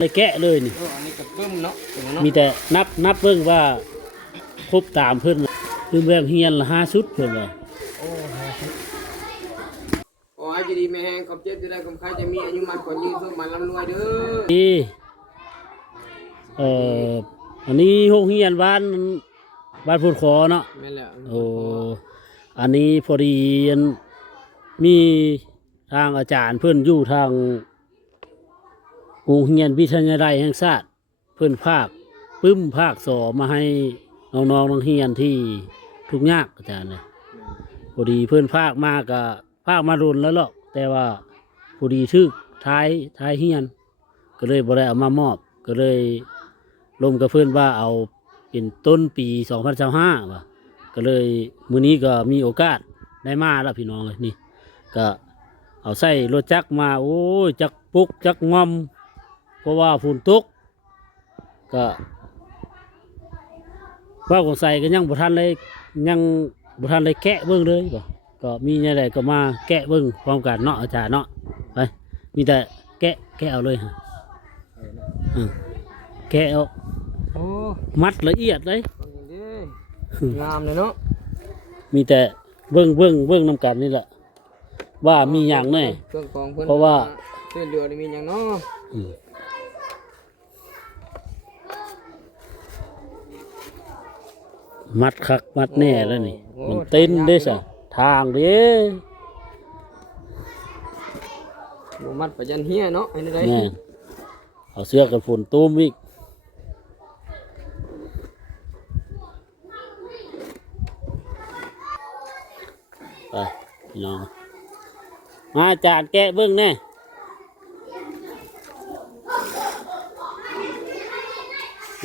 เลยแกะเลยนี่อันนี้ก็เพิ่มเนาะมีแต่นับเบิ่งว่าครบตามเพิ่นคือแบบเฮียนละ5ชุดเพิ่นว่าโอ้ขอให้ดีแม่แห้งขอบเจ็บจะได้คำคายจะมีอายุมันกว่ายืนสุขมันร่ำรวยเด้อนี่อันนี้โรงเรียนบ้านพุทธขอเนาะแม่นแล้วโอ้อันนี้พอดีมีทางอาจารย์เพิ่นอยู่ทางโรงเรียนวิทยาลัยแห่งชาติเพิ่นภาคภาคสอมาให้น้องนักเรียนที่ทุกข์ยากอาจารย์เนี่ยพอดีเพิ่นภาคมากก็ภาคมารุนแล้วหรอกแต่ว่าพอดีทึกท้ายเรียนก็เลยบ่ได้เอามามอบก็เลยลมกับเพิ่นว่าเอาเป็นต้นปี2025ว่ะก็เลยมื้อนี้ก็มีโอกาสได้มาแล้วพี่น้องเลยนี่ก็เอาใส่รถจักรมาโอ้ยจักปุกจักงอมเพราะว่าฝนตกก็ว่าของใส่ก็ยังบ่ทันเลยแกะเบิ่งเลยก็มีอะไรก็มาแกะเบิ่งพร้อมกันเนาะอาจารย์เนาะไปมีแต่แกะเอาเลยฮะแกะเอามัดละเอียดเลยงามเลยเนาะมีแต่เบิ่งนำกันนี่แหละว่ามีอย่างแน่เพราะว่าเสื้อเหลืองมีอย่างเนาะมัดคักมัดแน่แล้วนี่มันเต้นได้ซะทางเด้มัดประจันเฮียเนาะไอ้นี่ได้เอาเสื้อกันฝนตุ้มอีกไปพี่น้องมาจานแกะเบิ้งแน่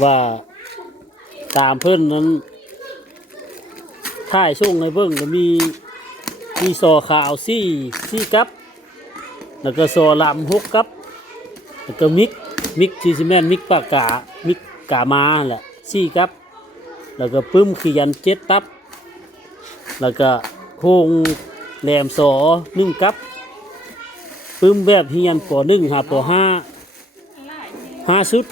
ว่าตามเพิ่นนั้นถ่ายช่วงในเบิ้งก็มีซอขาวซี่กับแล้วก็ซอลำ6กับแล้วก็มิกที่ซีเมนมิกปากกามิกกามาแหละ4กับแล้วก็ปึ้มขียัน7ตับแล้วก็โค้งแหลมสอ1กับปึ้มแบบเฮียนป.1 หาป.5ชุด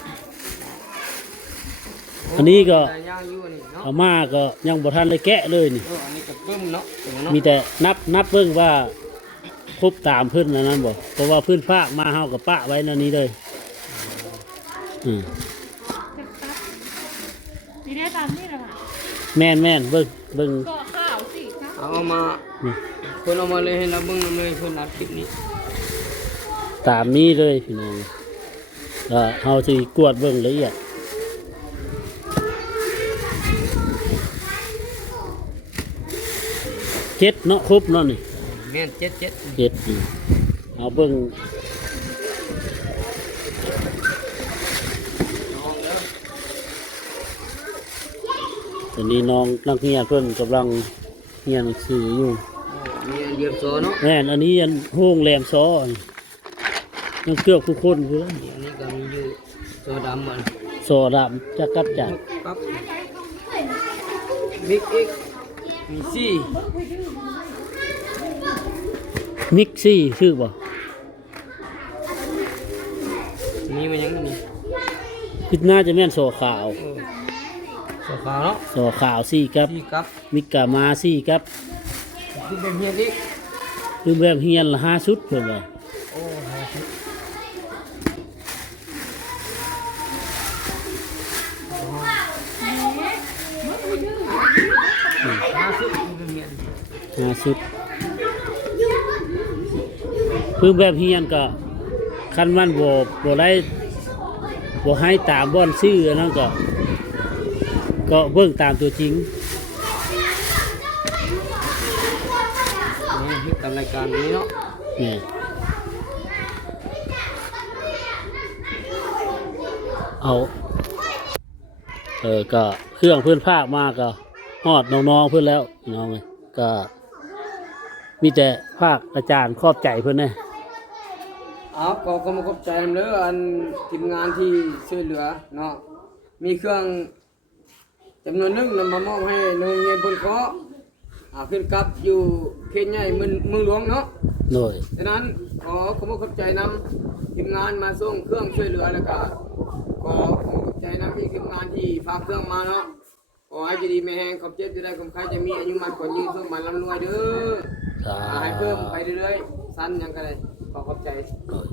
อันนี้ก็เอามาก็ยังบ่ทันเลยแกะเลยนี่มีแต่นับเบิ่งว่าครบตามเพิ่นนั้นบ่เพราะว่าเพิ่นภาคมาเฮากับปะไว้นั่นนี้เลยนี่ได้ตามนี่แหละค่ะแม่นเบิ่งก็ข้าวสิครับเอามาเพิ่นเอามาเลยให้เราเบิ่งเลยเพิ่นอัดคลิปนี้ตามนี้เลยพี่น้องเฮาสิกวดเบิ่งละเอียด7เนาะครบเนาะนี่แม่น7เอาเบิ่งตอนนี้น้องนักเรียนเพิ่นกำลังเรียนหนังสืออยู่มีอันเดียบซอเนาะแม่นอันนี้อันโรงแรมซอยังเกือบทุกคนอยู่แล้วอันนี้ก็มีอยู่ซอดำมันซอดำจะกับจัดมิกอีกมีซี่มิกซี่ชื่อบ่มีมันยังนี่คิดน่าจะแม่นซอขาวซอขาวเนาะซอขาวซี่ครับมิกกามาซี่ครับคือแบบเฮียนอีกคือแบบเฮียนละ5ชุดเพิ่นว่าโอ้50เพิ่งแบบเฮียนก็คันมันบ่ได้บ่ให้ตามบ่อนซื้อนั่นก็เบิ่งตามตัวจริงนี่ฮิตตามรายการนี้เนาะนี่เอาก็เครื่องเพิ่นภาคมาก็ฮอดน้องๆเพิ่นแล้วน้องก็มีแต่ภาคอาจารย์ขอบใจเพื่อนเนี่ยก็มาขอบใจเลยอันทีมงานที่ช่วยเหลือเนาะมีเครื่องจำนวนนึงนำมามอบให้โรงเรียนบนเกาะ ขึ้นกลับอยู่เขตใหญ่เมืองหลวงเนาะ โดย ฉะนั้นขอขอบใจนำทีมงานมาส่งเครื่องช่วยเหลือแล้วก็ขอขอบใจนำที่ทีมงานที่ฝากเครื่องมาเนาะขอให้ดีไม่แห้งขอบเจ็บจะได้ขอบใครจะมีอายุมันกว่ายืนสมบัติร่ำรวยเด้อ สา ให้เพิ่มไปเรื่อยๆสั้นยังก็ได้ขอขอบใจ โดย